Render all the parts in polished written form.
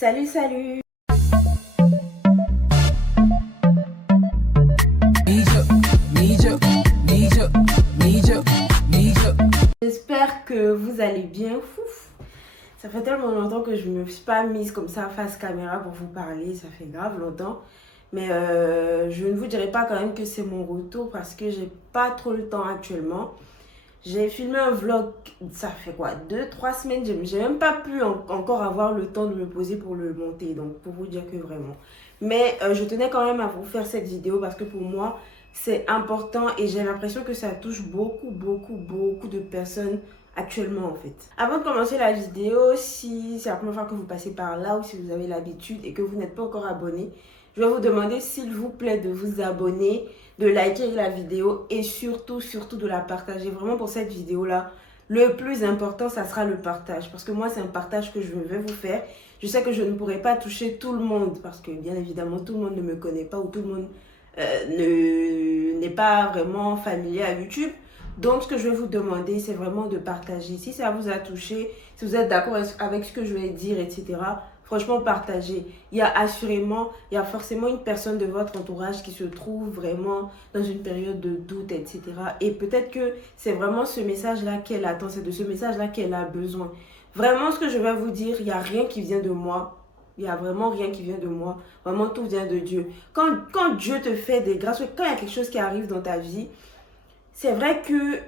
Salut, salut! J'espère que vous allez bien. Fouf. Ça fait tellement longtemps que je ne me suis pas mise comme ça face caméra pour vous parler. Ça fait grave longtemps. Mais je ne vous dirai pas quand même que c'est mon retour parce que j'ai pas trop le temps actuellement. J'ai filmé un vlog, ça fait quoi, 2-3 semaines. J'ai même pas pu encore avoir le temps de me poser pour le monter. Donc pour vous dire que vraiment. Mais je tenais quand même à vous faire cette vidéo parce que pour moi, c'est important et j'ai l'impression que ça touche beaucoup de personnes actuellement en fait. Avant de commencer la vidéo, si c'est la première fois que vous passez par là ou si vous avez l'habitude et que vous n'êtes pas encore abonné, je vais vous demander s'il vous plaît de vous abonner, de liker la vidéo et surtout de la partager. Vraiment pour cette vidéo là, le plus important ça sera le partage parce que moi c'est un partage que je vais vous faire. Je sais que je ne pourrai pas toucher tout le monde parce que bien évidemment tout le monde ne me connaît pas ou tout le monde n'est pas vraiment familier à YouTube. Donc ce que je vais vous demander c'est vraiment de partager. Si ça vous a touché, si vous êtes d'accord avec ce que je vais dire, etc. Franchement, partagez. Il y a forcément une personne de votre entourage qui se trouve vraiment dans une période de doute, etc. Et peut-être que c'est vraiment ce message-là qu'elle attend, c'est de ce message-là qu'elle a besoin. Vraiment, ce que je vais vous dire, il n'y a rien qui vient de moi. Il n'y a vraiment rien qui vient de moi. Vraiment, tout vient de Dieu. Quand Dieu te fait des grâces, quand il y a quelque chose qui arrive dans ta vie, c'est vrai que,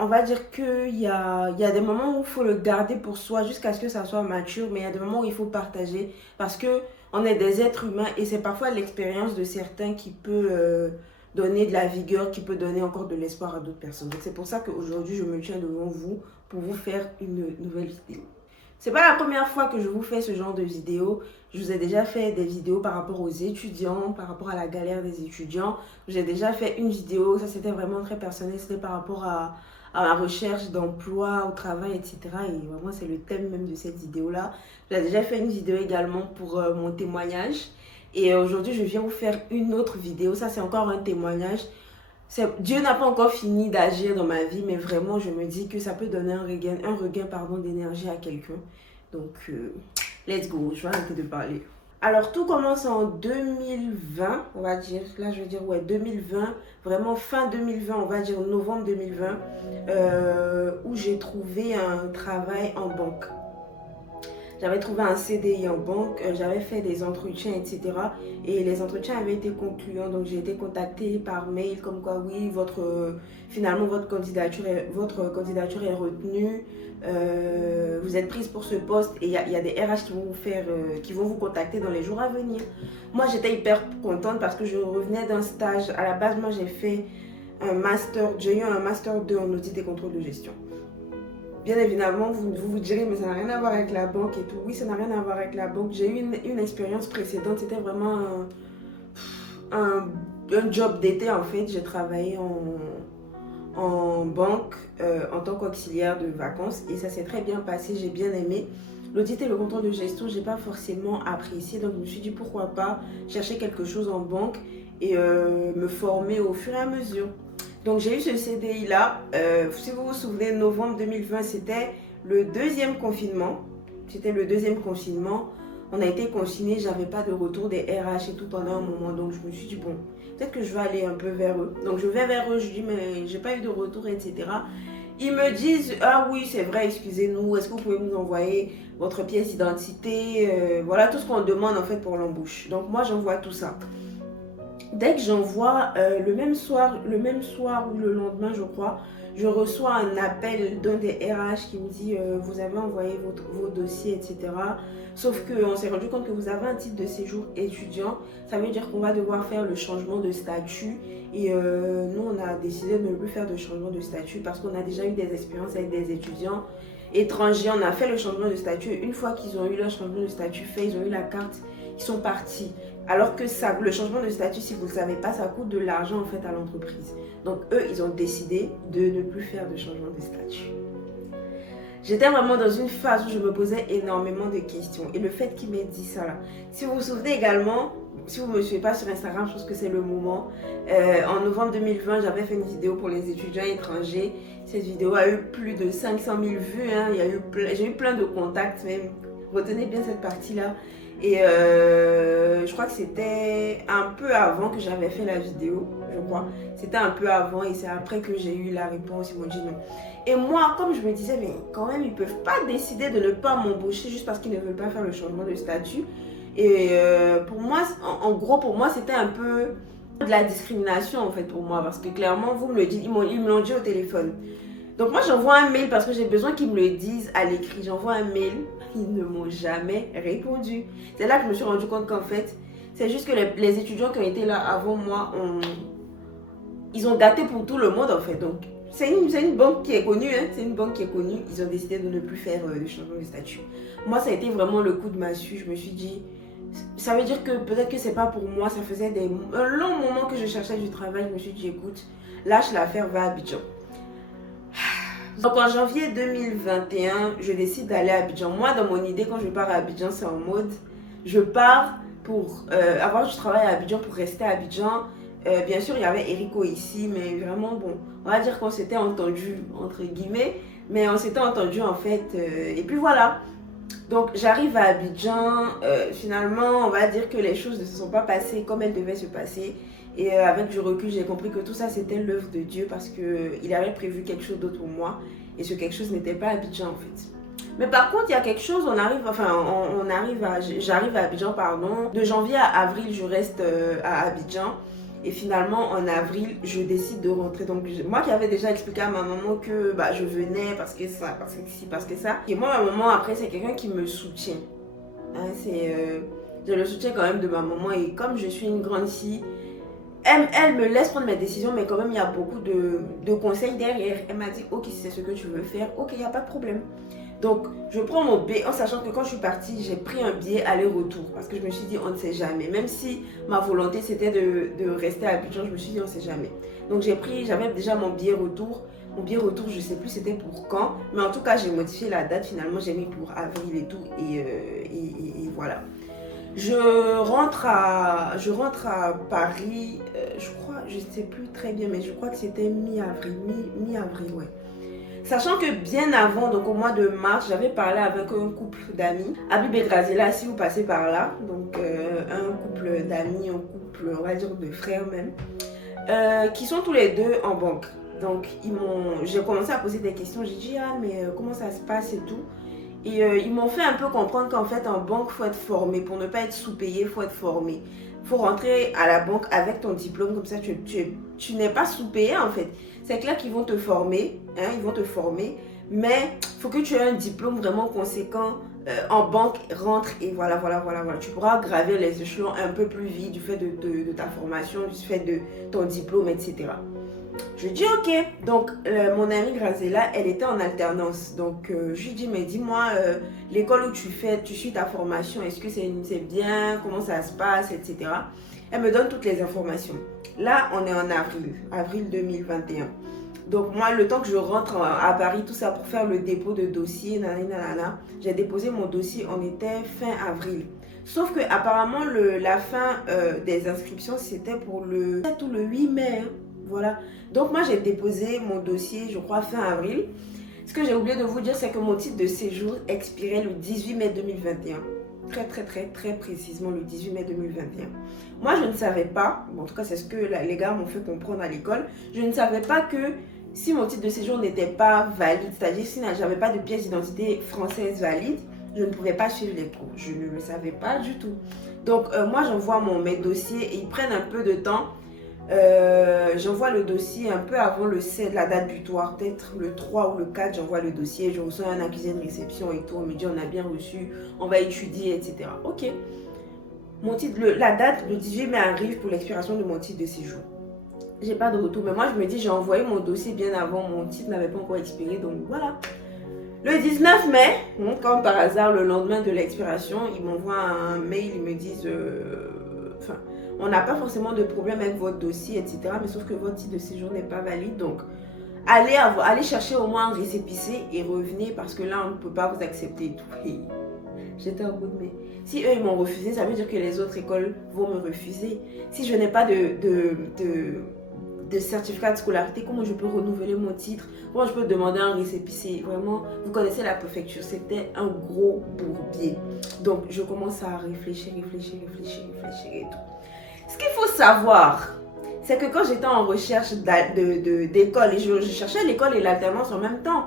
on va dire qu'il y a des moments où il faut le garder pour soi jusqu'à ce que ça soit mature, mais il y a des moments où il faut partager parce que on est des êtres humains et c'est parfois l'expérience de certains qui peut donner de la vigueur, qui peut donner encore de l'espoir à d'autres personnes. Donc c'est pour ça qu'aujourd'hui, je me tiens devant vous pour vous faire une nouvelle vidéo. C'est pas la première fois que je vous fais ce genre de vidéo. Je vous ai déjà fait des vidéos par rapport aux étudiants, par rapport à la galère des étudiants. J'ai déjà fait une vidéo, ça c'était vraiment très personnel, c'était par rapport à la recherche d'emploi, au travail, etc. Et vraiment c'est le thème même de cette vidéo-là. J'ai déjà fait une vidéo également pour mon témoignage. Et aujourd'hui je viens vous faire une autre vidéo, ça c'est encore un témoignage. Dieu n'a pas encore fini d'agir dans ma vie, mais vraiment, je me dis que ça peut donner un regain d'énergie à quelqu'un. Donc, let's go, je vais arrêter de parler. Alors, tout commence en 2020, on va dire. Là, je vais dire, ouais, 2020. Vraiment, fin 2020, on va dire novembre 2020, où j'ai trouvé un travail en banque. J'avais trouvé un CDI en banque, j'avais fait des entretiens, etc. Et les entretiens avaient été concluants, donc j'ai été contactée par mail comme quoi oui, finalement votre candidature est retenue, vous êtes prise pour ce poste et il y a des RH qui vont vous contacter dans les jours à venir. Moi j'étais hyper contente parce que je revenais d'un stage. À la base, moi j'ai fait j'ai eu un master 2 en audit et contrôle de gestion. Bien évidemment, vous direz, mais ça n'a rien à voir avec la banque et tout. Oui, ça n'a rien à voir avec la banque. J'ai eu une expérience précédente. C'était vraiment un job d'été, en fait. J'ai travaillé en banque en tant qu'auxiliaire de vacances. Et ça s'est très bien passé. J'ai bien aimé. L'audit et le contrôle de gestion, je n'ai pas forcément apprécié. Donc, je me suis dit, pourquoi pas chercher quelque chose en banque et me former au fur et à mesure. Donc j'ai eu ce CDI là, si vous vous souvenez, novembre 2020, c'était le deuxième confinement. On a été confinés, j'avais pas de retour des RH et tout pendant un moment. Donc je me suis dit, bon, peut-être que je vais aller un peu vers eux. Donc je vais vers eux, je dis, mais j'ai pas eu de retour, etc. Ils me disent, ah oui, c'est vrai, excusez-nous, est-ce que vous pouvez nous envoyer votre pièce d'identité, voilà tout ce qu'on demande en fait pour l'embauche. Donc moi j'envoie tout ça. Dès que j'envoie, le même soir ou le lendemain, je crois, je reçois un appel d'un des RH qui me dit vous avez envoyé vos dossiers, etc. Sauf qu'on s'est rendu compte que vous avez un titre de séjour étudiant. Ça veut dire qu'on va devoir faire le changement de statut. Et nous, on a décidé de ne plus faire de changement de statut parce qu'on a déjà eu des expériences avec des étudiants étrangers. On a fait le changement de statut. Une fois qu'ils ont eu leur changement de statut fait, ils ont eu la carte, ils sont partis. Alors que le changement de statut, si vous ne le savez pas, ça coûte de l'argent en fait à l'entreprise. Donc eux, ils ont décidé de ne plus faire de changement de statut. J'étais vraiment dans une phase où je me posais énormément de questions. Et le fait qu'il m'ait dit ça là. Si vous vous souvenez également, si vous ne me suivez pas sur Instagram, je pense que c'est le moment. En novembre 2020, j'avais fait une vidéo pour les étudiants étrangers. Cette vidéo a eu plus de 500 000 vues. Hein. J'ai eu plein de contacts même. Retenez bien cette partie-là. Et je crois que c'était un peu avant que j'avais fait la vidéo, je crois. C'était un peu avant et c'est après que j'ai eu la réponse. Ils m'ont dit non. Et moi, comme je me disais, mais quand même, ils ne peuvent pas décider de ne pas m'embaucher juste parce qu'ils ne veulent pas faire le changement de statut. Et pour moi, en gros, pour moi, c'était un peu de la discrimination en fait pour moi. Parce que clairement, vous me le dites, ils me l'ont dit au téléphone. Donc moi, j'envoie un mail parce que j'ai besoin qu'ils me le disent à l'écrit. J'envoie un mail. Ils ne m'ont jamais répondu. C'est là que je me suis rendu compte qu'en fait, c'est juste que les étudiants qui ont été là avant moi, ils ont gâté pour tout le monde en fait. Donc, c'est une banque qui est connue, hein. C'est une banque qui est connue. Ils ont décidé de ne plus faire le changement de statut. Moi, ça a été vraiment le coup de massue. Je me suis dit, ça veut dire que peut-être que c'est pas pour moi. Ça faisait un long moment que je cherchais du travail. Je me suis dit, écoute, lâche l'affaire, va à Abidjan. Donc en janvier 2021, je décide d'aller à Abidjan. Moi, dans mon idée, quand je pars à Abidjan, c'est en mode, je pars pour avoir du travail à Abidjan, pour rester à Abidjan. Bien sûr, il y avait Erico ici, mais vraiment, bon, on va dire qu'on s'était entendu, entre guillemets, mais on s'était entendu en fait. Et puis voilà. Donc j'arrive à Abidjan, finalement, on va dire que les choses ne se sont pas passées comme elles devaient se passer. Et avec du recul, j'ai compris que tout ça, c'était l'œuvre de Dieu parce qu'il avait prévu quelque chose d'autre pour moi. Et ce quelque chose n'était pas Abidjan en fait. Mais par contre, il y a quelque chose, j'arrive à Abidjan, pardon. De janvier à avril, je reste à Abidjan. Et finalement, en avril, je décide de rentrer. Donc, moi qui avais déjà expliqué à ma maman que je venais parce que ça, parce que ci, parce que ça. Et moi, ma maman, après, c'est quelqu'un qui me soutient. Hein, je le soutiens quand même de ma maman. Et comme je suis une grande fille, elle me laisse prendre mes décisions, mais quand même, il y a beaucoup de conseils derrière. Elle m'a dit, ok, si c'est ce que tu veux faire, ok, il n'y a pas de problème. Donc, je prends mon billet en sachant que quand je suis partie, j'ai pris un billet aller-retour. Parce que je me suis dit, on ne sait jamais. Même si ma volonté, c'était de rester à Abidjan, je me suis dit, on ne sait jamais. Donc, j'avais déjà mon billet retour. Mon billet retour, je ne sais plus c'était pour quand. Mais en tout cas, j'ai modifié la date. Finalement, j'ai mis pour avril et tout. Et voilà. Je rentre à Paris, je crois, je ne sais plus très bien, mais je crois que c'était mi-avril, ouais. Sachant que bien avant, donc au mois de mars, j'avais parlé avec un couple d'amis. Habib et Grazela, si vous passez par là, donc un couple d'amis, un couple, on va dire de frères même, qui sont tous les deux en banque. Donc j'ai commencé à poser des questions, j'ai dit, ah mais comment ça se passe et tout. Et ils m'ont fait un peu comprendre qu'en fait en banque, il faut être formé. Pour ne pas être sous-payé, il faut être formé. Il faut rentrer à la banque avec ton diplôme, comme ça tu n'es pas sous-payé en fait. C'est clair qu'ils vont te former, hein, ils vont te former, mais il faut que tu aies un diplôme vraiment conséquent en banque, rentre et voilà. Tu pourras gravir les échelons un peu plus vite du fait de ta formation, du fait de ton diplôme, etc. Je dis ok, donc mon amie Grazela, elle était en alternance. Donc je lui dis, mais dis-moi, l'école où tu suis ta formation, est-ce que c'est bien, comment ça se passe, etc. Elle me donne toutes les informations. Là, on est en avril 2021. Donc moi, le temps que je rentre à Paris, tout ça pour faire le dépôt de dossier, j'ai déposé mon dossier, on était fin avril. Sauf que apparemment la fin des inscriptions, c'était pour le 7 ou le 8 mai. Hein. Voilà. Donc moi, j'ai déposé mon dossier, je crois, fin avril. Ce que j'ai oublié de vous dire, c'est que mon titre de séjour expirait le 18 mai 2021. Très précisément le 18 mai 2021. Moi, je ne savais pas, bon, en tout cas, c'est ce que les gars m'ont fait comprendre à l'école, je ne savais pas que si mon titre de séjour n'était pas valide, c'est-à-dire si je n'avais pas de pièce d'identité française valide, je ne pouvais pas suivre les cours. Je ne le savais pas du tout. Donc, moi, j'envoie mes dossiers et ils prennent un peu de temps. J'envoie le dossier un peu avant le 7, la date butoir, peut-être le 3 ou le 4, j'envoie le dossier, je reçois un accusé de réception et tout, on me dit on a bien reçu, on va étudier, etc. Ok. La date, le 18 mai arrive pour l'expiration de mon titre de séjour. J'ai pas de retour, mais moi je me dis j'ai envoyé mon dossier bien avant, mon titre n'avait pas encore expiré, donc voilà. Le 19 mai, comme par hasard, le lendemain de l'expiration, ils m'envoient un mail, ils me disent... on n'a pas forcément de problème avec votre dossier, etc. Mais sauf que votre titre de séjour n'est pas valide. Donc, allez chercher au moins un récépissé et revenez parce que là, on ne peut pas vous accepter. J'étais en bout de mais si eux, ils m'ont refusé, ça veut dire que les autres écoles vont me refuser. Si je n'ai pas de certificat de scolarité, comment je peux renouveler mon titre, comment je peux demander un récépissé. Vraiment, vous connaissez la préfecture, c'était un gros bourbier. Donc, je commence à réfléchir et tout. Ce qu'il faut savoir, c'est que quand j'étais en recherche d'école, et je cherchais l'école et l'alternance en même temps,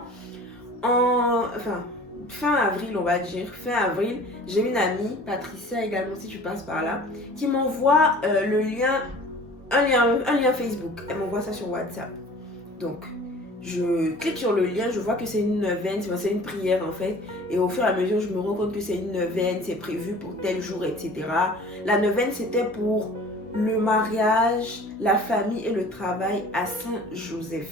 fin avril, on va dire, fin avril, j'ai une amie, Patricia également, si tu passes par là, qui m'envoie un lien Facebook. Elle m'envoie ça sur WhatsApp. Donc, je clique sur le lien, je vois que c'est une neuvaine, c'est une prière en fait. Et au fur et à mesure, je me rends compte que c'est une neuvaine, c'est prévu pour tel jour, etc. La neuvaine, c'était pour le mariage, la famille et le travail à Saint-Joseph.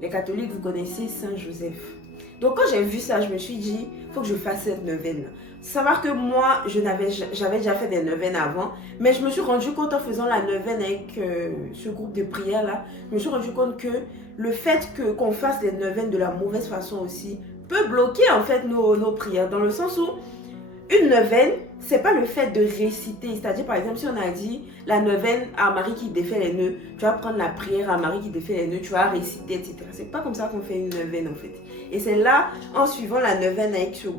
Les catholiques, vous connaissez Saint-Joseph. Donc quand j'ai vu ça, je me suis dit, il faut que je fasse cette neuvaine. Savoir que moi, j'avais déjà fait des neuvaines avant, mais je me suis rendu compte en faisant la neuvaine avec ce groupe de prières là, je me suis rendu compte que le fait qu'on fasse des neuvaines de la mauvaise façon aussi peut bloquer en fait nos prières, dans le sens où une neuvaine, c'est pas le fait de réciter. C'est-à-dire, par exemple, si on a dit la neuvaine à Marie qui défait les nœuds, tu vas prendre la prière à Marie qui défait les nœuds, tu vas réciter, etc. C'est pas comme ça qu'on fait une neuvaine, en fait. Et c'est là, en suivant la neuvaine avec le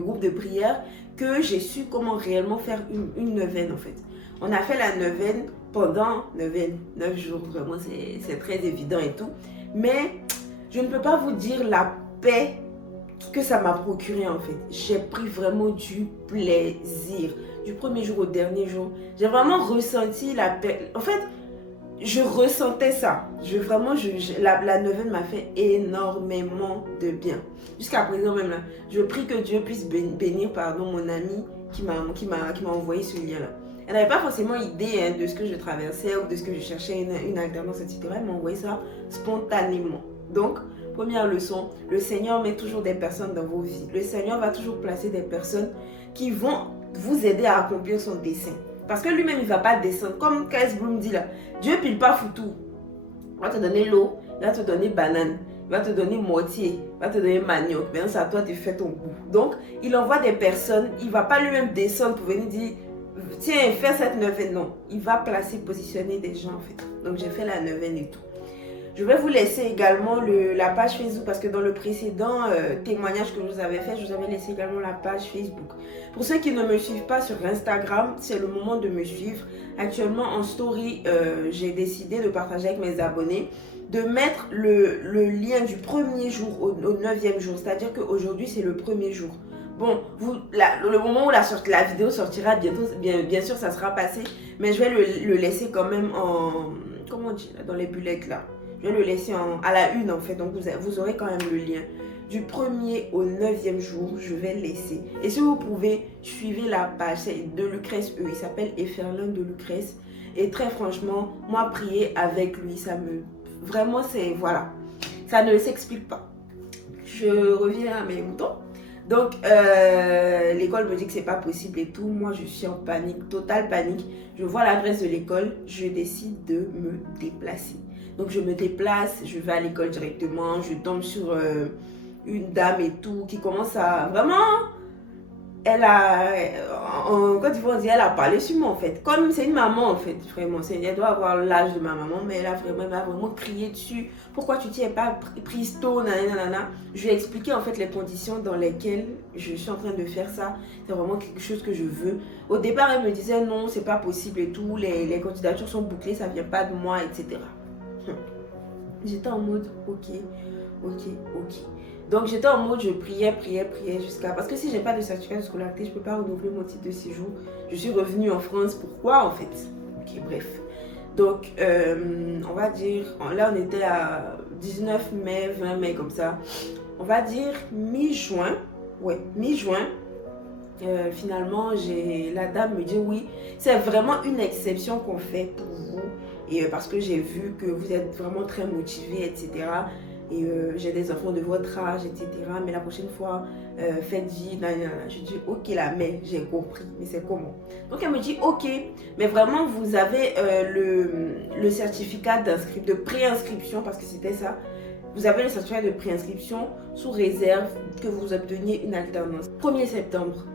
groupe de prière, que j'ai su comment réellement faire une neuvaine, en fait. On a fait la neuvaine pendant 9 jours. Vraiment, c'est très évident et tout. Mais je ne peux pas vous dire la paix que ça m'a procuré en fait. J'ai pris vraiment du plaisir. Du premier jour au dernier jour. J'ai vraiment ressenti la paix. En fait, je ressentais ça. La neuvaine m'a fait énormément de bien. Jusqu'à présent même là, je prie que Dieu puisse bénir mon amie qui m'a envoyé ce lien là. Elle n'avait pas forcément idée de ce que je traversais ou de ce que je cherchais, une alternance, etc. Elle m'a envoyé ça spontanément. Donc, première leçon, le Seigneur met toujours des personnes dans vos vies. Le Seigneur va toujours placer des personnes qui vont vous aider à accomplir son dessein. Parce que lui-même, il ne va pas descendre. Comme K.S. Bloom dit là, Dieu ne pile pas foutu. Il va te donner l'eau, il va te donner banane, il va te donner moitié, il va te donner manioc. Maintenant, c'est à toi de faire ton goût. Donc, il envoie des personnes, il ne va pas lui-même descendre pour venir dire, tiens, fais cette neuvaine. Non, il va positionner des gens en fait. Donc, j'ai fait la neuvaine et tout. Je vais vous laisser également la page Facebook parce que dans le précédent témoignage que je vous avais fait, je vous avais laissé également la page Facebook. Pour ceux qui ne me suivent pas sur Instagram, c'est le moment de me suivre. Actuellement en story, j'ai décidé de partager avec mes abonnés, de mettre le lien du premier jour au 9e jour. C'est-à-dire qu'aujourd'hui, c'est le premier jour. Bon, le moment où la vidéo sortira, bientôt, bien sûr, ça sera passé. Mais je vais le laisser quand même comment on dit, dans les bullets là. Je vais le laisser à la une en fait, donc vous aurez quand même le lien. Du 1er au 9e jour, je vais laisser. Et si vous pouvez, suivez la page, c'est de Lucrèce E. Il s'appelle Efferlin de Lucrèce. Et très franchement, moi, prier avec lui, vraiment, voilà. Ça ne s'explique pas. Je reviens à mes moutons. Donc, l'école me dit que c'est pas possible et tout. Moi, je suis en panique, totale panique. Je vois l'adresse de l'école, je décide de me déplacer. Donc, je me déplace, je vais à l'école directement. Je tombe sur une dame et tout qui commence à... Vraiment, quand il faut dire, elle a parlé sur moi en fait. Comme c'est une maman en fait, vraiment. Elle doit avoir l'âge de ma maman, mais elle m'a vraiment crié dessus. Pourquoi tu t'y es pas prise tôt, nanana. Je lui ai expliqué en fait les conditions dans lesquelles je suis en train de faire ça. C'est vraiment quelque chose que je veux. Au départ, elle me disait non, c'est pas possible et tout. Les candidatures sont bouclées, ça vient pas de moi, etc. J'étais en mode ok. Donc j'étais en mode je priais jusqu'à... Parce que si j'ai pas de certificat de scolarité, je peux pas renouveler mon titre de séjour. Je suis revenue en France, pourquoi en fait? Ok, bref. Donc on va dire, là on était à 19 mai, 20 mai comme ça. On va dire mi-juin. Ouais, mi-juin. Finalement, la dame me dit oui, c'est vraiment une exception qu'on fait pour vous. Et parce que j'ai vu que vous êtes vraiment très motivés, etc. Et j'ai des enfants de votre âge, etc. Mais la prochaine fois, faites vie. Je dis ok là, mais j'ai compris. Mais c'est comment? Donc elle me dit ok, mais vraiment vous avez le certificat de préinscription, parce que c'était ça. Vous avez le certificat de préinscription sous réserve que vous obteniez une alternance. 1er septembre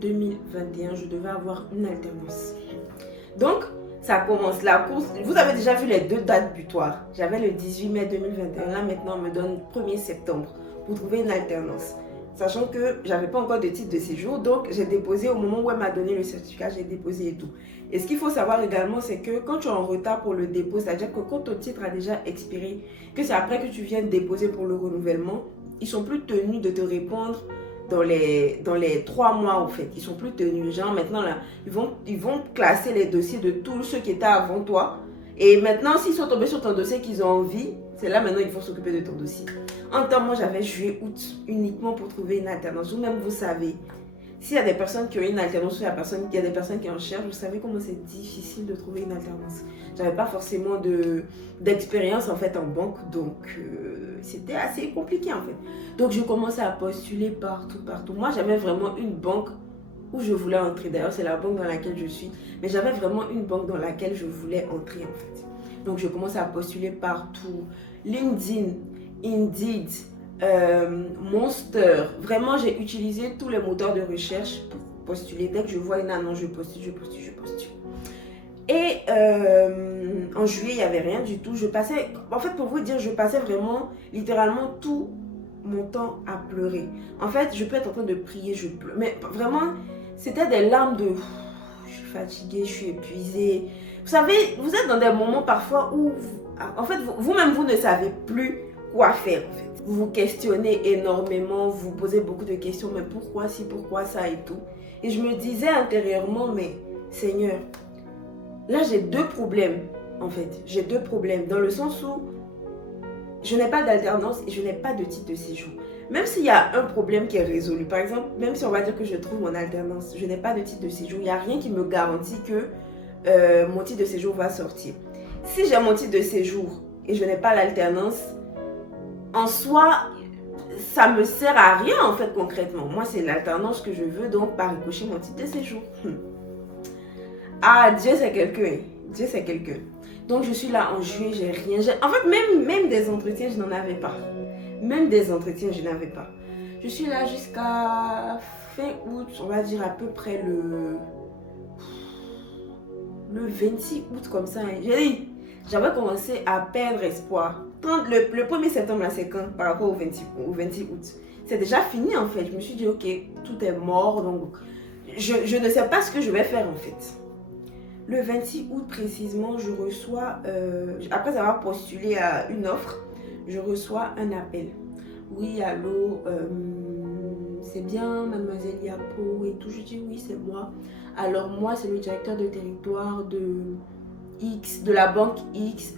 2021, je devais avoir une alternance. Donc, ça commence. La course, vous avez déjà vu les 2 dates butoirs. J'avais le 18 mai 2021. Là, maintenant, on me donne 1er septembre pour trouver une alternance. Sachant que j'avais pas encore de titre de séjour. Donc, j'ai déposé au moment où elle m'a donné le certificat, j'ai déposé et tout. Et ce qu'il faut savoir également, c'est que quand tu es en retard pour le dépôt, c'est-à-dire que quand ton titre a déjà expiré, que c'est après que tu viens déposer pour le renouvellement, ils sont plus tenus de te répondre dans les 3 mois en fait. Ils sont plus tenus. Genre maintenant là, ils vont classer les dossiers de tous ceux qui étaient avant toi. Et maintenant, s'ils sont tombés sur ton dossier qu'ils ont envie, c'est là maintenant qu'ils vont s'occuper de ton dossier. En temps, moi j'avais juillet, août uniquement pour trouver une alternance. Vous-même, vous savez, s'il y a des personnes qui ont une alternance ou il y a des personnes qui en cherchent, vous savez comment c'est difficile de trouver une alternance. J'avais pas forcément d'expérience en fait en banque, donc c'était assez compliqué en fait. Donc je commençais à postuler partout. Moi j'avais vraiment une banque où je voulais entrer. D'ailleurs c'est la banque dans laquelle je suis, mais j'avais vraiment une banque dans laquelle je voulais entrer en fait. Donc je commençais à postuler partout. LinkedIn, Indeed, Monster. Vraiment, j'ai utilisé tous les moteurs de recherche pour postuler. Dès que je vois une annonce, je postule. Et en juillet, il n'y avait rien du tout. En fait, pour vous dire, je passais vraiment, littéralement, tout mon temps à pleurer. En fait, je peux être en train de prier, je pleure. Mais vraiment, c'était des larmes de... Je suis fatiguée, je suis épuisée. Vous savez, vous êtes dans des moments parfois où, en fait, vous-même, vous ne savez plus quoi faire en fait. Vous vous questionnez énormément, vous posez beaucoup de questions, mais pourquoi si, pourquoi ça et tout. Et je me disais intérieurement, mais Seigneur, là j'ai 2 problèmes en fait. J'ai 2 problèmes dans le sens où je n'ai pas d'alternance et je n'ai pas de titre de séjour. Même s'il y a un problème qui est résolu, par exemple, même si on va dire que je trouve mon alternance, je n'ai pas de titre de séjour, il n'y a rien qui me garantit que mon titre de séjour va sortir. Si j'ai mon titre de séjour et je n'ai pas l'alternance, en soi, ça me sert à rien en fait concrètement. Moi, c'est l'alternance que je veux, donc par ricochet mon titre de séjour. Ah, Dieu c'est quelqu'un. Dieu c'est quelqu'un. Donc je suis là en juillet, j'ai rien. En fait, même des entretiens, je n'en avais pas. Même des entretiens, je n'avais pas. Je suis là jusqu'à fin août, on va dire à peu près le 26 août comme ça. J'avais commencé à perdre espoir. Le 1er septembre, là, c'est quand par rapport au 26 août. C'est déjà fini en fait. Je me suis dit, ok, tout est mort. Donc, je ne sais pas ce que je vais faire en fait. Le 26 août précisément, je reçois, après avoir postulé à une offre, je reçois un appel. Oui, allô, c'est bien, mademoiselle Yapo et tout. Je dis oui, c'est moi. Alors moi, c'est le directeur de territoire de la banque X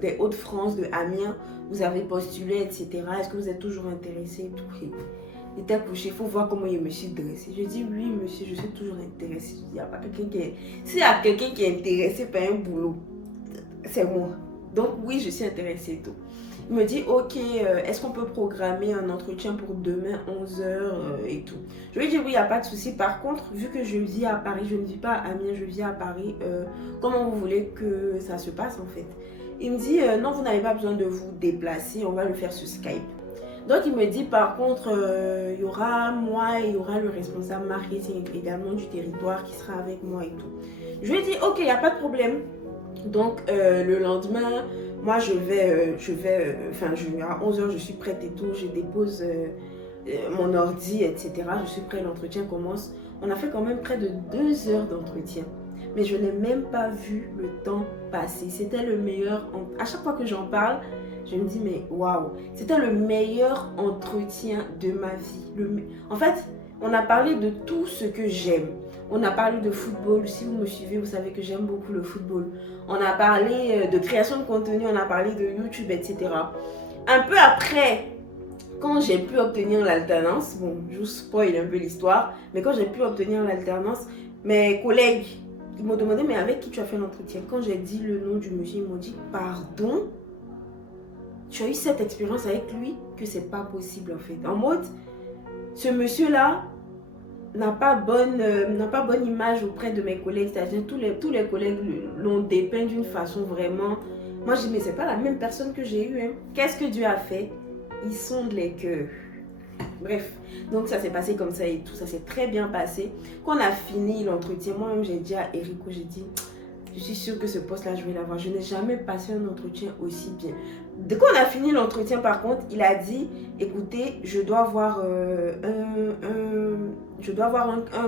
des Hauts-de-France, de Amiens. Vous avez postulé, etc. Est-ce que vous êtes toujours intéressé? Il était couché, il faut voir comment je me suis dressée. Je dis oui, monsieur, je suis toujours intéressée. Il n'y a pas quelqu'un qui est... S'il y a quelqu'un qui est intéressé par un boulot, c'est moi. Donc oui, je suis intéressée et tout. Il me dit, ok, est-ce qu'on peut programmer un entretien pour demain 11h et tout. Je lui ai dit, oui, il n'y a pas de souci. Par contre, vu que je vis à Paris, je ne vis pas à Amiens, je vis à Paris, comment vous voulez que ça se passe en fait? Il me dit, non, vous n'avez pas besoin de vous déplacer, on va le faire sur Skype. Donc il me dit, par contre, il y aura moi et il y aura le responsable marketing également du territoire qui sera avec moi et tout. Je lui ai dit, ok, il n'y a pas de problème. Donc le lendemain, moi à 11h je suis prête et tout, je dépose mon ordi, etc. Je suis prête, l'entretien commence. On a fait quand même près de 2 heures d'entretien. Mais je n'ai même pas vu le temps passer. C'était le meilleur, à chaque fois que j'en parle, je me dis mais waouh, c'était le meilleur entretien de ma vie. En fait, on a parlé de tout ce que j'aime. On a parlé de football, si vous me suivez, vous savez que j'aime beaucoup le football. On a parlé de création de contenu, on a parlé de YouTube, etc. Un peu après, quand j'ai pu obtenir l'alternance, bon, je vous spoil un peu l'histoire, mais quand j'ai pu obtenir l'alternance, mes collègues, ils m'ont demandé, mais avec qui tu as fait l'entretien? Quand j'ai dit le nom du monsieur, ils m'ont dit, pardon, tu as eu cette expérience avec lui que c'est pas possible en fait. En mode, ce monsieur-là, n'a pas bonne image auprès de mes collègues, c'est-à-dire tous les collègues l'ont dépeint d'une façon vraiment... Moi je dis mais c'est pas la même personne que j'ai eue, hein. Qu'est-ce que Dieu a fait? Ils sondent les cœurs. Bref, donc ça s'est passé comme ça et tout, ça s'est très bien passé. Quand on a fini l'entretien, moi-même j'ai dit à Erico, j'ai dit je suis sûre que ce poste-là, je vais l'avoir. Je n'ai jamais passé un entretien aussi bien. Dès qu'on a fini l'entretien, par contre, il a dit, écoutez, je dois avoir un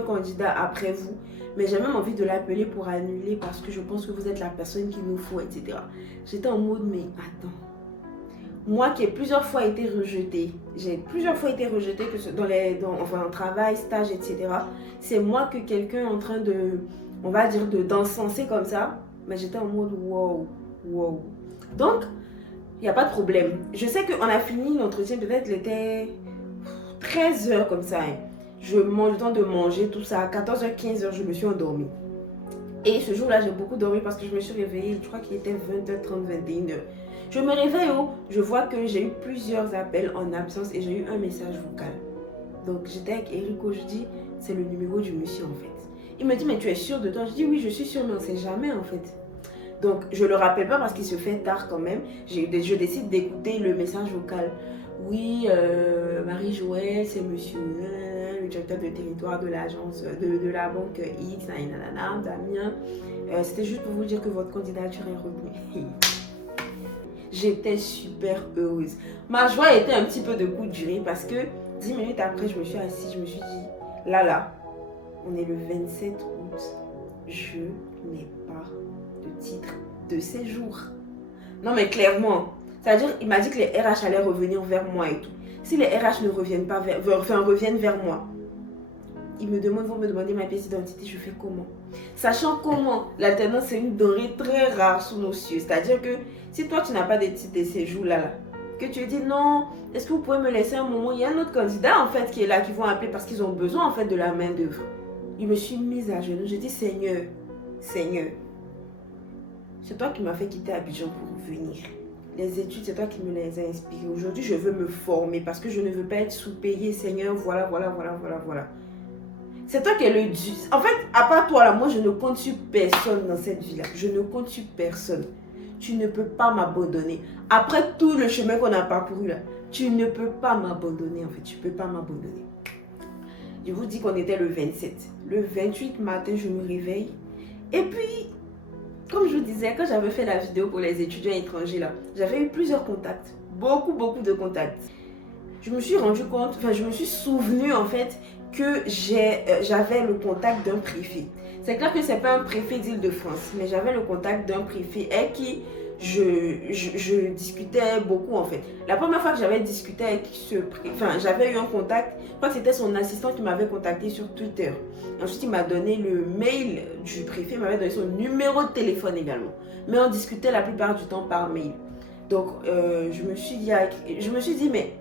candidat après vous, mais j'ai même envie de l'appeler pour annuler parce que je pense que vous êtes la personne qu'il nous faut, etc. J'étais en mode, mais attends. Moi qui ai plusieurs fois été rejetée, que ce, enfin, en travail, stage, etc. C'est moi que quelqu'un est en train de, on va dire, d'encenser comme ça. Mais j'étais en mode wow, wow. Donc, il n'y a pas de problème. Je sais qu'on a fini l'entretien, peut-être il était 13 heures comme ça. Hein. Je mange le temps de manger, tout ça. À 14h, 15h, je me suis endormie. Et ce jour-là, j'ai beaucoup dormi parce que je me suis réveillée. Je crois qu'il était 20h30, 21h. Je me réveille, je vois que j'ai eu plusieurs appels en absence et j'ai eu un message vocal. Donc j'étais avec Erico, je dis, c'est le numéro du monsieur en fait. Il me dit, mais tu es sûre de toi? Je dis, oui, je suis sûre, mais on ne sait jamais en fait. Donc je ne le rappelle pas parce qu'il se fait tard quand même. Je décide d'écouter le message vocal. Oui, Marie-Joëlle, c'est monsieur le directeur de territoire de l'agence, de la banque X, Damien. C'était juste pour vous dire que votre candidature est retenue. J'étais super heureuse. Ma joie était un petit peu de coup durée parce que 10 minutes après, je me suis assise, je me suis dit, là, on est le 27 août, je n'ai pas de titre de séjour. Non mais clairement, c'est-à-dire, il m'a dit que les RH allaient revenir vers moi et tout. Si les RH ne reviennent pas reviennent vers moi, ils vont me demander ma pièce d'identité, je fais comment? Sachant comment l'alternance c'est une denrée très rare sous nos cieux. C'est-à-dire que si toi tu n'as pas de titre de séjour là, que tu dis non, est-ce que vous pouvez me laisser un moment? Il y a un autre candidat en fait qui est là, qui vont appeler parce qu'ils ont besoin en fait de la main d'œuvre. Je me suis mise à genoux, je dis Seigneur, Seigneur, c'est toi qui m'as fait quitter Abidjan pour venir. Les études, c'est toi qui me les as inspirées. Aujourd'hui, je veux me former parce que je ne veux pas être sous-payée, Seigneur, voilà. C'est toi qui es le Dieu. En fait, à part toi là, moi je ne compte sur personne dans cette vie là. Je ne compte sur personne. Tu ne peux pas m'abandonner. Après tout le chemin qu'on a parcouru là, tu ne peux pas m'abandonner en fait. Tu ne peux pas m'abandonner. Je vous dis qu'on était le 27. Le 28 matin, je me réveille. Et puis, comme je vous disais, quand j'avais fait la vidéo pour les étudiants étrangers là, j'avais eu plusieurs contacts. Beaucoup de contacts. Je me suis rendu compte, je me suis souvenu en fait que j'avais le contact d'un préfet. C'est clair que ce n'est pas un préfet d'Île-de-France, mais j'avais le contact d'un préfet avec qui je discutais beaucoup en fait. La première fois que j'avais discuté avec ce préfet, j'avais eu un contact, je crois que c'était son assistant qui m'avait contacté sur Twitter. Ensuite, il m'a donné le mail du préfet, il m'avait donné son numéro de téléphone également. Mais on discutait la plupart du temps par mail. Donc, je me suis dit, mais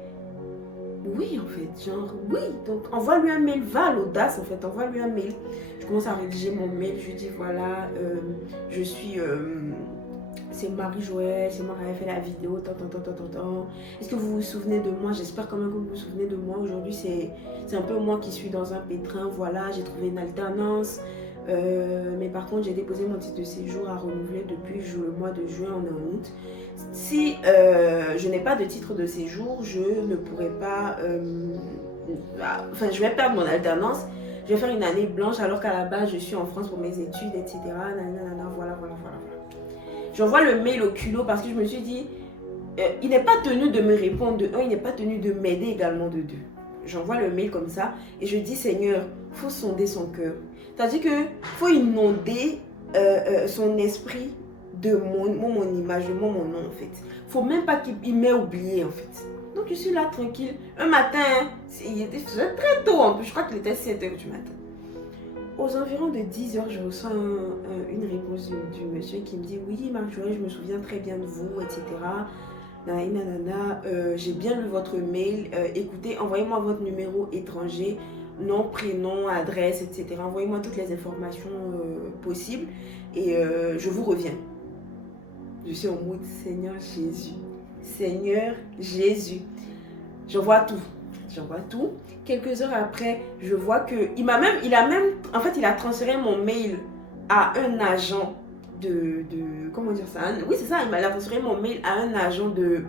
oui, en fait, genre, oui. Donc, envoie-lui un mail, va à l'audace, en fait, envoie-lui un mail. Je commence à rédiger mon mail, je lui dis, voilà, je suis, c'est Marie-Joëlle, c'est moi qui avais fait la vidéo, Est-ce que vous vous souvenez de moi? J'espère quand même que vous vous souvenez de moi. Aujourd'hui, c'est un peu moi qui suis dans un pétrin, voilà, j'ai trouvé une alternance. Mais par contre, j'ai déposé mon titre de séjour à renouveler depuis le mois de juin, on est en août. Si je n'ai pas de titre de séjour, je ne pourrai pas... je vais perdre mon alternance. Je vais faire une année blanche alors qu'à la base, je suis en France pour mes études, etc. Voilà. J'envoie le mail au culot parce que je me suis dit, il n'est pas tenu de me répondre de un, il n'est pas tenu de m'aider également de deux. J'envoie le mail comme ça et je dis, Seigneur, il faut sonder son cœur. C'est-à-dire qu'il faut inonder son esprit de mon image, de mon nom en fait. Il ne faut même pas qu'il m'ait oublié en fait. Donc je suis là tranquille. Un matin, il était très tôt en plus, je crois qu'il était 7h du matin. Aux environs de 10h, je reçois une réponse du monsieur qui me dit, oui Marie-Joëlle, je me souviens très bien de vous, etc. J'ai bien lu votre mail. Écoutez, envoyez-moi votre numéro étranger, nom, prénom, adresse, etc. Envoyez-moi toutes les informations possibles et je vous reviens. Je suis en mode Seigneur Jésus. Seigneur Jésus. J'envoie tout. Quelques heures après, je vois que il a transféré mon mail à un agent comment dire ça? Oui, c'est ça, il m'a transféré mon mail à un agent de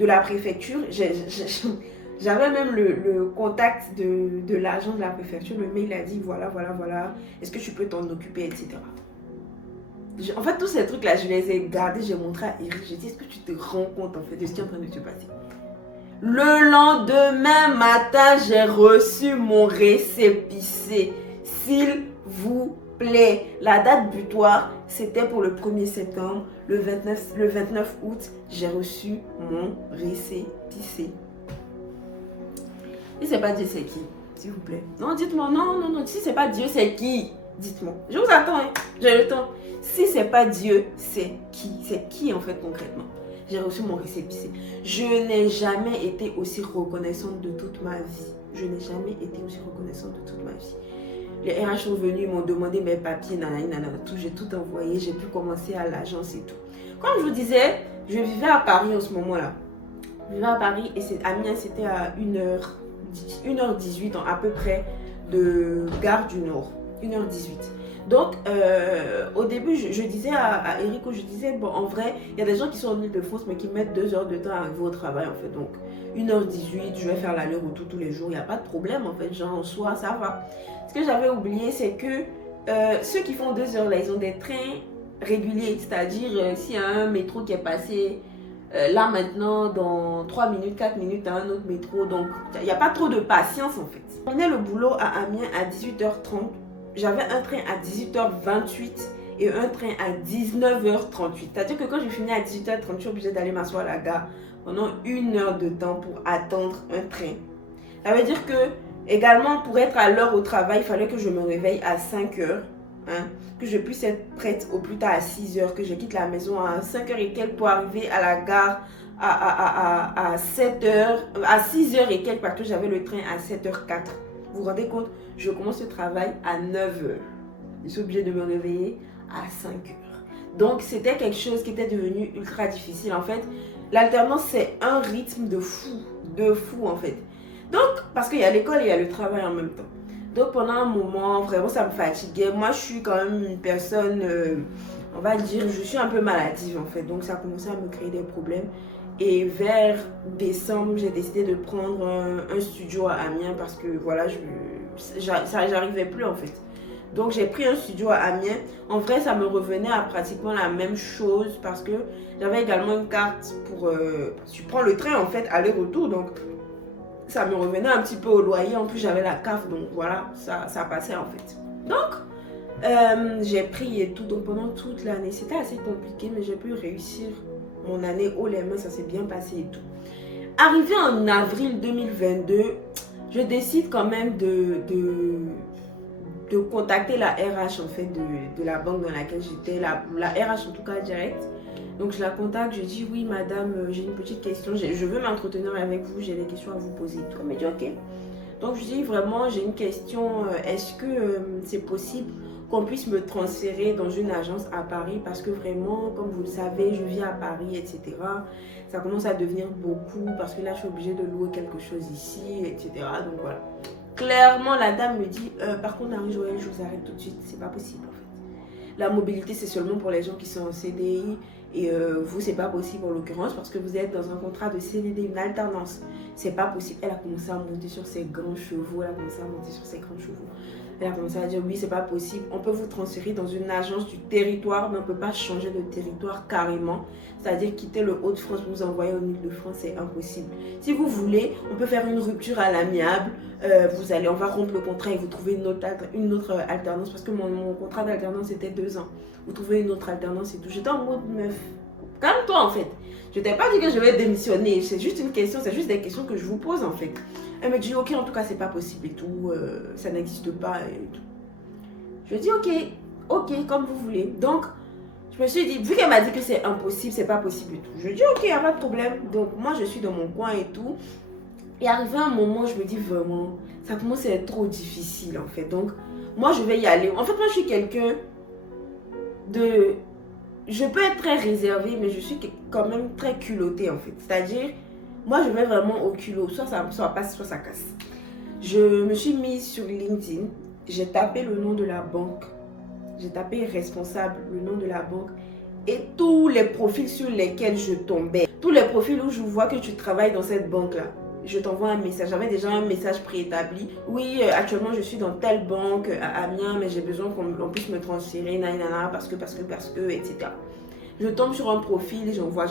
la préfecture. J'avais même le contact de l'agent de la préfecture. Le mail a dit voilà. Est-ce que tu peux t'en occuper, etc. En fait, tous ces trucs-là, je les ai gardés, j'ai montré à Eric. J'ai dit, est-ce que tu te rends compte en fait de ce qui est en train de se passer? Le lendemain matin, j'ai reçu mon récépissé. S'il vous plaît. La date butoir, c'était pour le 1er septembre. Le 29 août, j'ai reçu mon récépissé. Si c'est pas Dieu, c'est qui? S'il vous plaît. Non, dites-moi. Non. Si c'est pas Dieu, c'est qui? Dites-moi. Je vous attends, hein. J'ai le temps. Si c'est pas Dieu, c'est qui? C'est qui en fait concrètement? J'ai reçu mon récépissé. Je n'ai jamais été aussi reconnaissante de toute ma vie. Je n'ai jamais été aussi reconnaissante de toute ma vie. Les RH sont venus, ils m'ont demandé mes papiers, tout. J'ai tout envoyé. J'ai pu commencer à l'agence et tout. Comme je vous disais, je vivais à Paris en ce moment-là. Je vivais à Paris et Amiens, c'était à 1h18 à peu près de Gare du Nord. 1h18. Donc, au début, je disais à Erico, je disais, bon, en vrai, il y a des gens qui sont en Île-de-France, mais qui mettent 2 heures de temps à arriver au travail, en fait. Donc, 1h18, je vais faire l'aller-retour tous les jours, il n'y a pas de problème, en fait. Genre, en soi, ça va. Ce que j'avais oublié, c'est que ceux qui font 2 heures, là, ils ont des trains réguliers. C'est-à-dire, s'il y a un métro qui est passé là, maintenant, dans 3 minutes, 4 minutes, à un autre métro. Donc, il n'y a pas trop de patience, en fait. On est le boulot à Amiens à 18h30. J'avais un train à 18h28 et un train à 19h38. C'est-à-dire que quand je finis à 18h30, je suis obligée d'aller m'asseoir à la gare pendant 1 heure de temps pour attendre un train. Ça veut dire que, également, pour être à l'heure au travail, il fallait que je me réveille à 5h. Hein, que je puisse être prête au plus tard à 6h, que je quitte la maison à 5h et quelques pour arriver à la gare à 7h, à 6h et quelques parce que j'avais le train à 7h04. Vous vous rendez compte? Je commence le travail à 9h. Je suis obligée de me réveiller à 5h. Donc, c'était quelque chose qui était devenu ultra difficile. En fait, l'alternance, c'est un rythme de fou en fait. Donc, parce qu'il y a l'école et il y a le travail en même temps. Donc, pendant un moment, vraiment, ça me fatiguait. Moi, je suis quand même une personne, on va dire, je suis un peu maladive en fait. Donc, ça a commencé à me créer des problèmes. Et vers décembre, j'ai décidé de prendre un studio à Amiens parce que voilà, j'arrivais plus en fait. Donc j'ai pris un studio à Amiens. En vrai, ça me revenait à pratiquement la même chose parce que j'avais également une carte pour... je prends le train en fait, aller-retour. Donc ça me revenait un petit peu au loyer. En plus, j'avais la CAF. Donc voilà, ça passait en fait. Donc j'ai pris et tout. Donc pendant toute l'année, c'était assez compliqué, mais j'ai pu réussir mon année haut les mains, ça s'est bien passé et tout. Arrivé en avril 2022, je décide quand même de contacter la RH en fait de la banque dans laquelle j'étais, la RH en tout cas direct. Donc je la contacte, je dis oui madame, j'ai une petite question, je veux m'entretenir avec vous, j'ai des questions à vous poser. Elle me dit ok. Donc je dis vraiment j'ai une question, est-ce que c'est possible qu'on puisse me transférer dans une agence à Paris parce que vraiment, comme vous le savez, je vis à Paris, etc. Ça commence à devenir beaucoup parce que là, je suis obligée de louer quelque chose ici, etc. Donc voilà. Clairement, la dame me dit, par contre, Marie-Joëlle, je vous arrête tout de suite, c'est pas possible en fait. La mobilité, c'est seulement pour les gens qui sont en CDI et vous, c'est pas possible en l'occurrence parce que vous êtes dans un contrat de CDD, une alternance. C'est pas possible. Elle a commencé à monter sur ses grands chevaux, Elle a commencé à dire oui, c'est pas possible. On peut vous transférer dans une agence du territoire, mais on ne peut pas changer de territoire carrément. C'est-à-dire quitter le Hauts-de-France, vous envoyer en Île-de-France, c'est impossible. Si vous voulez, on peut faire une rupture à l'amiable. On va rompre le contrat et vous trouvez une autre alternance. Parce que mon contrat d'alternance était 2 ans. Vous trouvez une autre alternance et tout. J'étais en mode meuf. Calme-toi en fait. Je t'ai pas dit que je vais démissionner. C'est juste une question, c'est juste des questions que je vous pose en fait. Elle me dit ok, en tout cas c'est pas possible et tout, ça n'existe pas et tout. Je dis ok, comme vous voulez. Donc je me suis dit, vu qu'elle m'a dit que c'est impossible, c'est pas possible et tout. Je dis ok, y a pas de problème. Donc moi je suis dans mon coin et tout. Et arrivé à un moment, je me dis vraiment, ça commence à être trop difficile en fait. Donc moi je vais y aller. En fait moi je suis quelqu'un de... Je peux être très réservée, mais je suis quand même très culottée en fait. C'est-à-dire, moi je vais vraiment au culot. Soit ça passe, soit ça casse. Je me suis mise sur LinkedIn. J'ai tapé le nom de la banque. J'ai tapé responsable, le nom de la banque. Et tous les profils sur lesquels je tombais. Tous les profils où je vois que tu travailles dans cette banque-là. je t'envoie un message. J'avais déjà un message préétabli. Oui, actuellement je suis dans telle banque à Amiens, mais j'ai besoin qu'on puisse me transférer, nanana, parce que, etc. Je tombe sur un profil et j'envoie.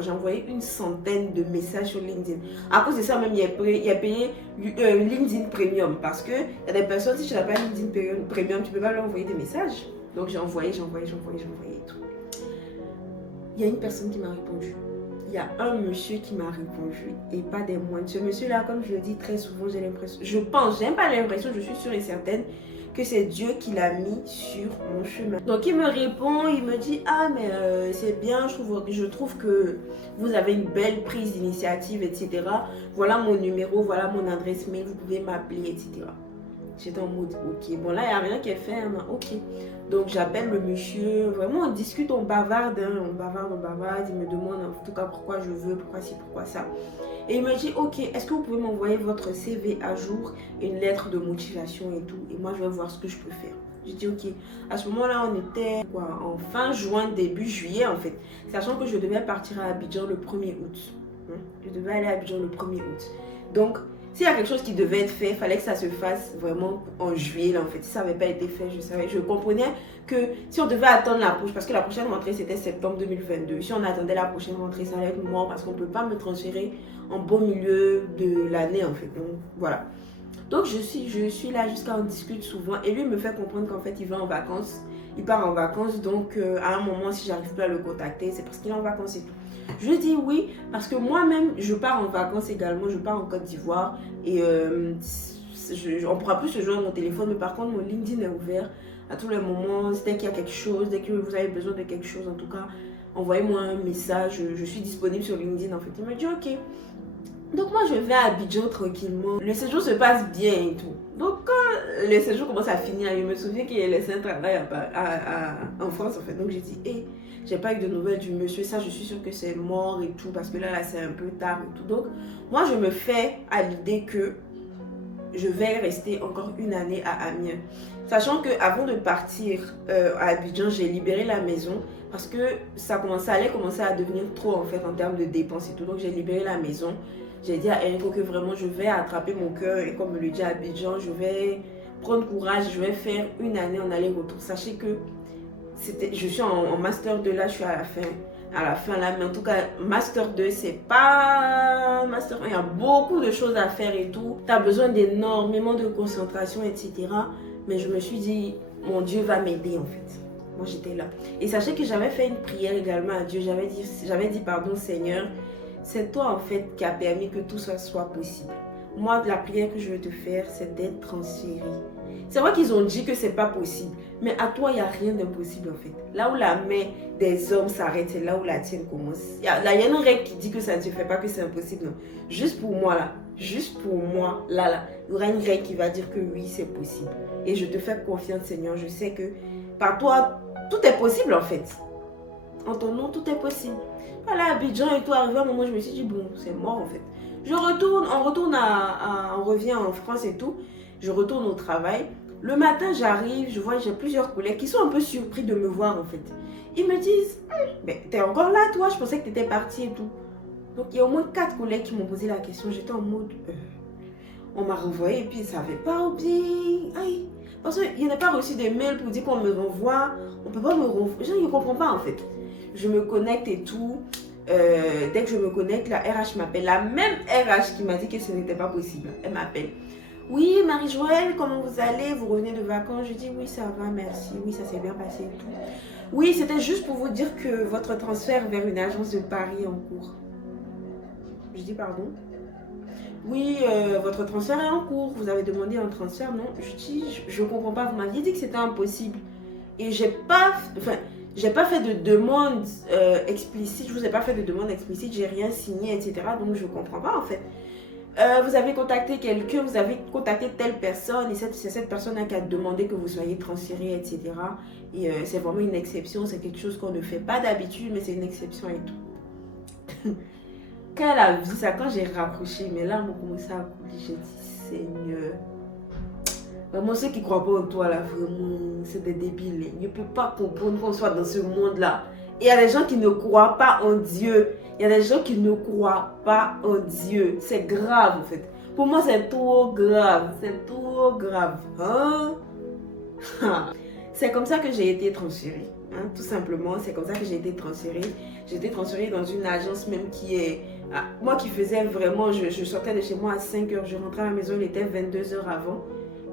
J'ai envoyé une centaine de messages sur LinkedIn. À cause de ça, même, il a payé LinkedIn Premium. Parce que il y a des personnes, si tu n'as pas LinkedIn Premium, tu ne peux pas leur envoyer des messages. Donc j'ai envoyé et tout. Il y a une personne qui m'a répondu. Il y a un monsieur qui m'a répondu et pas des moindres. Ce monsieur-là, comme je le dis très souvent, j'ai l'impression, j'aime pas l'impression, je suis sûre et certaine que c'est Dieu qui l'a mis sur mon chemin. Donc il me répond, il me dit ah mais c'est bien, je trouve que vous avez une belle prise d'initiative, etc. Voilà mon numéro, voilà mon adresse mail, vous pouvez m'appeler, etc. J'étais en mode ok, bon là il n'y a rien qui est fait, hein, ok. Donc j'appelle le monsieur, vraiment on discute, on bavarde, on bavarde, il me demande en tout cas pourquoi je veux, pourquoi ci, pourquoi ça. Et il me dit ok, est-ce que vous pouvez m'envoyer votre CV à jour, une lettre de motivation et tout, et moi je vais voir ce que je peux faire. J'ai dit ok, à ce moment-là on était en fin juin, début juillet en fait, sachant que je devais partir à Abidjan le 1er août. Je devais aller à Abidjan le 1er août. Donc s'il y a quelque chose qui devait être fait, il fallait que ça se fasse vraiment en juillet. Là, en fait, si ça n'avait pas été fait, je comprenais que si on devait attendre la prochaine, parce que la prochaine rentrée c'était septembre 2022, si on attendait la prochaine rentrée, ça allait être mort parce qu'on ne peut pas me transférer en beau milieu de l'année en fait. Donc voilà. Donc je suis là jusqu'à on discute souvent et lui me fait comprendre qu'en fait il va en vacances. Il part en vacances, donc à un moment si j'arrive plus à le contacter, c'est parce qu'il est en vacances et tout. Je dis oui parce que moi-même je pars en vacances également, je pars en Côte d'Ivoire et on ne pourra plus se joindre au téléphone, mais par contre mon LinkedIn est ouvert à tous les moments, dès qu'il y a quelque chose, dès que vous avez besoin de quelque chose en tout cas, envoyez-moi un message, je suis disponible sur LinkedIn en fait. Il me dit ok. Donc moi je vais à Abidjan tranquillement, le séjour se passe bien et tout. Donc quand le séjour commence à finir, je me souviens qu'il a laissé un travail en France en fait. Donc j'ai dit hey, j'ai pas eu de nouvelles du monsieur, ça je suis sûre que c'est mort et tout parce que là c'est un peu tard et tout. Donc moi je me fais à l'idée que je vais rester encore une année à Amiens. Sachant que avant de partir à Abidjan, j'ai libéré la maison parce que ça allait commencer à devenir trop en fait en termes de dépenses et tout. Donc j'ai libéré la maison. J'ai dit à Enrico que vraiment je vais attraper mon cœur et comme me le dit à Abidjan, je vais prendre courage, je vais faire une année en aller-retour. Sachez que je suis en Master 2 là, je suis à la fin là, mais en tout cas Master 2 c'est pas Master 1, il y a beaucoup de choses à faire et tout. Tu as besoin d'énormément de concentration, etc. Mais je me suis dit, mon Dieu va m'aider en fait. Moi j'étais là. Et sachez que j'avais fait une prière également à Dieu, j'avais dit pardon Seigneur, c'est toi en fait qui a permis que tout ça soit possible. Moi, la prière que je veux te faire, c'est d'être transféré. C'est vrai qu'ils ont dit que c'est pas possible, mais à toi, il n'y a rien d'impossible en fait. Là où la main des hommes s'arrête, c'est là où la tienne commence. Il y a une règle qui dit que ça ne se fait pas, que c'est impossible. Non. Juste pour moi là, là, il y aura une règle qui va dire que oui, c'est possible. Et je te fais confiance Seigneur, je sais que par toi, tout est possible en fait. En ton nom, tout est possible. Voilà, Abidjan et tout, arrivé à un moment, je me suis dit, bon, c'est mort en fait. On revient en France et tout. Je retourne au travail. Le matin, j'arrive, je vois, j'ai plusieurs collègues qui sont un peu surpris de me voir en fait. Ils me disent, mais t'es encore là toi, je pensais que t'étais partie et tout. Donc il y a au moins 4 collègues qui m'ont posé la question. J'étais en mode, on m'a renvoyé et puis ils ne savaient pas ou bien, aïe. Parce qu'il n'a pas reçu des mails pour dire qu'on me renvoie. On ne peut pas me renvoyer. Je ne comprends pas en fait. Je me connecte et tout. Dès que je me connecte, la RH m'appelle. La même RH qui m'a dit que ce n'était pas possible. Elle m'appelle. Oui, Marie-Joëlle, comment vous allez? Vous revenez de vacances? Je dis oui, ça va, merci. Oui, ça s'est bien passé et tout. Oui, c'était juste pour vous dire que votre transfert vers une agence de Paris est en cours. Je dis pardon. Oui, votre transfert est en cours. Vous avez demandé un transfert, non? Je dis, je ne comprends pas. Vous m'aviez dit que c'était impossible. Et j'ai pas fait de demande explicite. Je vous ai pas fait de demande explicite. J'ai rien signé, etc. Donc je ne comprends pas en fait. Vous avez contacté quelqu'un, vous avez contacté telle personne et c'est cette personne-là qui a demandé que vous soyez transféré, etc. Et c'est vraiment une exception. C'est quelque chose qu'on ne fait pas d'habitude, mais c'est une exception et tout. Quand elle a vu ça, quand j'ai rapproché, mes larmes ont commencé à couler. J'ai dit, Seigneur, vraiment ceux qui ne croient pas en toi, là, vraiment, c'est des débiles. Ils ne peuvent pas comprendre qu'on soit dans ce monde-là Et il y a des gens qui ne croient pas en Dieu. Il y a des gens qui ne croient pas en Dieu. C'est grave en fait. Pour moi, c'est trop grave. C'est trop grave. Hein? C'est comme ça que j'ai été transférée. Hein? Tout simplement, c'est comme ça que j'ai été transférée. J'ai été transférée dans une agence même qui est... moi qui faisais vraiment... Je sortais de chez moi à 5 h. Je rentrais à la maison, il était 22 h avant.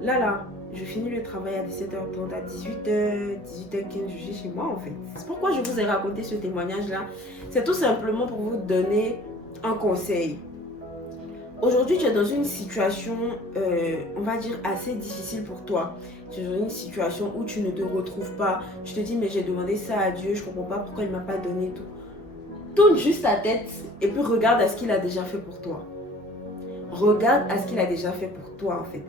Là, je finis le travail à 17h30, à 18h, 18h15, je suis chez moi en fait. C'est pourquoi je vous ai raconté ce témoignage-là. C'est tout simplement pour vous donner un conseil. Aujourd'hui, tu es dans une situation, on va dire, assez difficile pour toi. Tu es dans une situation où tu ne te retrouves pas. Tu te dis, mais j'ai demandé ça à Dieu, je ne comprends pas pourquoi il ne m'a pas donné tout. Tourne juste ta tête et puis regarde à ce qu'il a déjà fait pour toi. Regarde à ce qu'il a déjà fait pour toi en fait.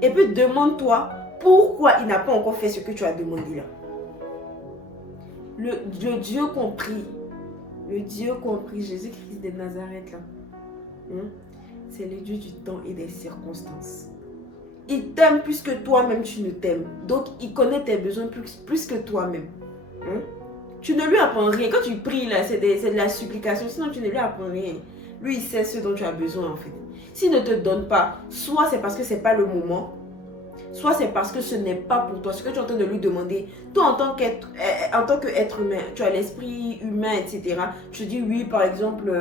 Et puis demande-toi pourquoi il n'a pas encore fait ce que tu as demandé là. Le Dieu compris, Jésus-Christ de Nazareth là, c'est le Dieu du temps et des circonstances. Il t'aime plus que toi-même tu ne t'aimes. Donc il connaît tes besoins plus que toi-même. Tu ne lui apprends rien. Quand tu pries là, c'est de la supplication, sinon tu ne lui apprends rien. Lui il sait ce dont tu as besoin en fait. S'il ne te donne pas, soit c'est parce que ce n'est pas le moment, soit c'est parce que ce n'est pas pour toi. Ce que tu es en train de lui demander, toi en tant qu'être humain, tu as l'esprit humain, etc. Tu te dis oui, par exemple,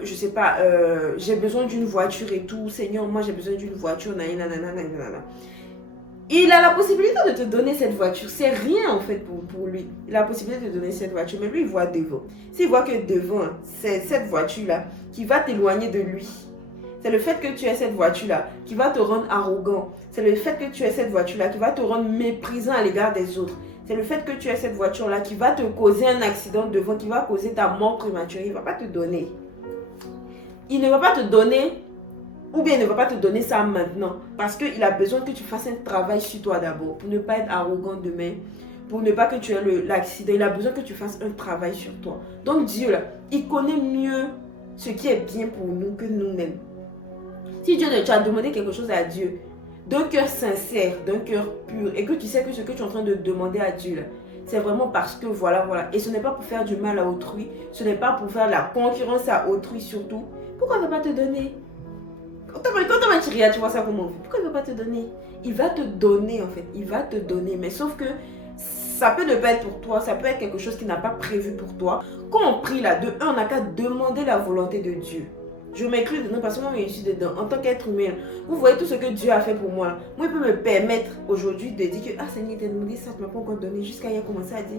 je sais pas, j'ai besoin d'une voiture et tout. Seigneur, moi j'ai besoin d'une voiture. Il a la possibilité de te donner cette voiture. C'est rien en fait pour lui. Il a la possibilité de te donner cette voiture. Mais lui, il voit devant. S'il voit que devant, c'est cette voiture-là qui va t'éloigner de lui. C'est le fait que tu aies cette voiture-là qui va te rendre arrogant. C'est le fait que tu aies cette voiture-là qui va te rendre méprisant à l'égard des autres. C'est le fait que tu aies cette voiture-là qui va te causer un accident devant, qui va causer ta mort prématurée. Il ne va pas te donner. Il ne va pas te donner, ou bien il ne va pas te donner ça maintenant. Parce qu'il a besoin que tu fasses un travail sur toi d'abord. Pour ne pas être arrogant demain. Pour ne pas que tu aies l'accident. Il a besoin que tu fasses un travail sur toi. Donc Dieu, là, il connaît mieux ce qui est bien pour nous que nous-mêmes. Si Dieu tu as demandé quelque chose à Dieu, d'un cœur sincère, d'un cœur pur, et que tu sais que ce que tu es en train de demander à Dieu, c'est vraiment parce que voilà. Et ce n'est pas pour faire du mal à autrui, ce n'est pas pour faire la concurrence à autrui surtout. Pourquoi il ne va pas te donner? Quand on va te rire, tu vois ça comment? Pourquoi il ne va pas te donner? Il va te donner en fait, il va te donner, mais sauf que ça peut ne pas être pour toi, ça peut être quelque chose qui n'a pas prévu pour toi. Quand on prie là, de un, on n'a qu'à demander la volonté de Dieu. Je m'inclus dedans parce que moi je suis dedans. En tant qu'être humain, vous voyez tout ce que Dieu a fait pour moi. Moi, il peut me permettre aujourd'hui de dire que ah Seigneur, t'as demandé ça, tu ne m'as pas encore donné. Jusqu'à y commencer à dire,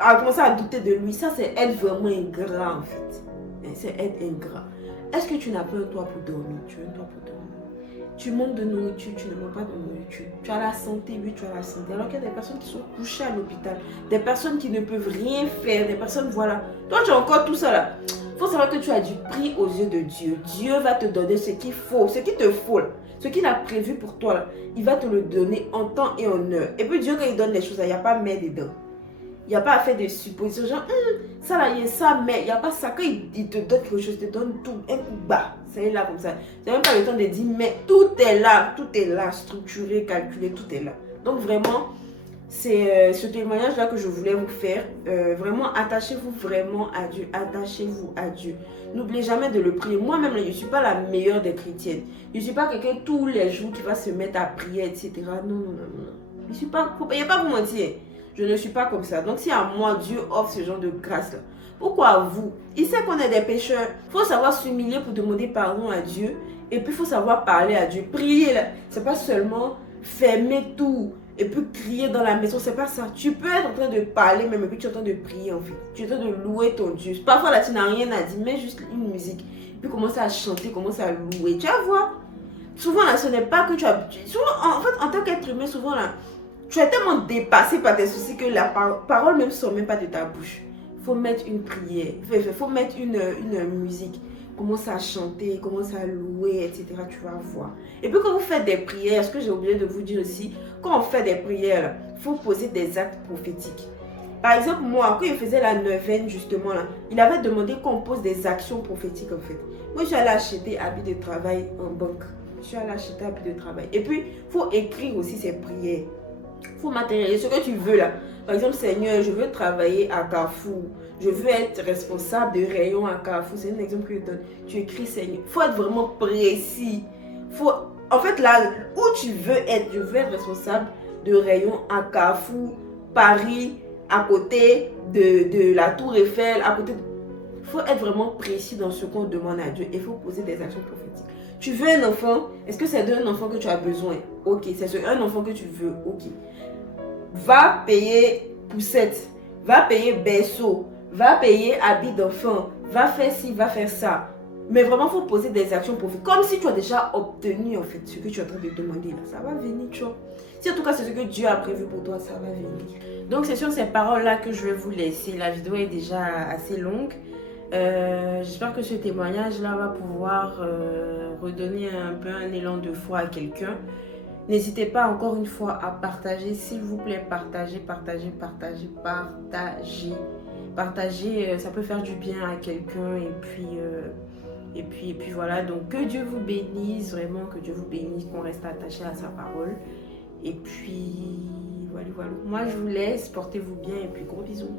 à commencer à douter de lui. Ça, c'est être vraiment ingrat en fait. C'est être ingrat. Est-ce que tu n'as pas un toit pour dormir? Tu as un toit pour dormir. Tu manques de nourriture, tu ne manques pas de nourriture. Tu as la santé, oui, tu as la santé. Alors qu'il y a des personnes qui sont couchées à l'hôpital, des personnes qui ne peuvent rien faire, des personnes, voilà. Toi, tu as encore tout ça là. Il faut savoir que tu as du prix aux yeux de Dieu. Dieu va te donner ce qu'il faut, ce qu'il te faut, ce qu'il a prévu pour toi. Là. Il va te le donner en temps et en heure. Et puis Dieu, quand il donne les choses, il n'y a pas mais dedans. Il n'y a pas à faire de suppositions. Genre, ça là, il y a ça, mais il n'y a pas ça. Quand il te donne quelque chose, il te donne tout, un coup bas. C'est là comme ça. Tu n'as même pas le temps de dire, mais tout est là, structuré, calculé, tout est là. Donc vraiment, c'est ce témoignage-là que je voulais vous faire. Vraiment, attachez-vous vraiment à Dieu. Attachez-vous à Dieu. N'oubliez jamais de le prier. Moi-même, je ne suis pas la meilleure des chrétiennes. Je ne suis pas quelqu'un tous les jours qui va se mettre à prier, etc. Non. Je ne suis pas... Il n'y a pas à vous mentir. Je ne suis pas comme ça. Donc, si à moi, Dieu offre ce genre de grâce-là, pourquoi à vous? Il sait qu'on est des pécheurs. Il faut savoir s'humilier pour demander pardon à Dieu. Et puis, il faut savoir parler à Dieu. Prier, là, ce n'est pas seulement fermer tout et puis crier dans la maison. Ce n'est pas ça. Tu peux être en train de parler même et puis tu es en train de prier, en fait. Tu es en train de louer ton Dieu. Parfois, là, tu n'as rien à dire. Mets juste une musique. Et puis, commence à chanter, commence à louer. Tu vas voir. Souvent, là, ce n'est pas que tu as... Souvent, en fait, en tant qu'être humain, souvent, là, tu es tellement dépassé par tes soucis que la parole même ne sort même pas de ta bouche. Il faut mettre une prière, il faut mettre une musique. Commence à chanter, commence à louer, etc. Tu vas voir. Et puis quand vous faites des prières, ce que j'ai oublié de vous dire aussi, quand on fait des prières, il faut poser des actes prophétiques. Par exemple, moi, quand il faisait la neuvaine, justement, là, il avait demandé qu'on pose des actions prophétiques, en fait. Moi, je suis allée acheter habits de travail en banque. Je suis allée acheter habits de travail. Et puis, il faut écrire aussi ces prières. Il faut matérialiser ce que tu veux là. Par exemple, Seigneur, je veux travailler à Carrefour. Je veux être responsable de rayon à Carrefour. C'est un exemple que je donne. Tu écris Seigneur. Il faut être vraiment précis. En fait, là où tu veux être, je veux être responsable de rayon à Carrefour, Paris, à côté de la Tour Eiffel, à côté de... Il faut être vraiment précis dans ce qu'on demande à Dieu. Il faut poser des actions prophétiques. Tu veux un enfant? Est-ce que c'est d'un enfant que tu as besoin? Ok. C'est un enfant que tu veux? Ok. Va payer poussette. Va payer berceau. Va payer habit d'enfant. Va faire ci, va faire ça. Mais vraiment, il faut poser des actions prophétiques. Comme si tu as déjà obtenu en fait ce que tu es en train de demander. Là. Ça va venir, tu vois. Si en tout cas c'est ce que Dieu a prévu pour toi, ça va venir. Donc c'est sur ces paroles-là que je vais vous laisser. La vidéo est déjà assez longue. J'espère que ce témoignage-là va pouvoir redonner un peu un élan de foi à quelqu'un. N'hésitez pas encore une fois à partager, s'il vous plaît, partagez. Partager, ça peut faire du bien à quelqu'un et puis voilà. Donc que Dieu vous bénisse, vraiment que Dieu vous bénisse, qu'on reste attaché à sa parole. Et puis voilà. Moi je vous laisse, portez-vous bien et puis gros bisous.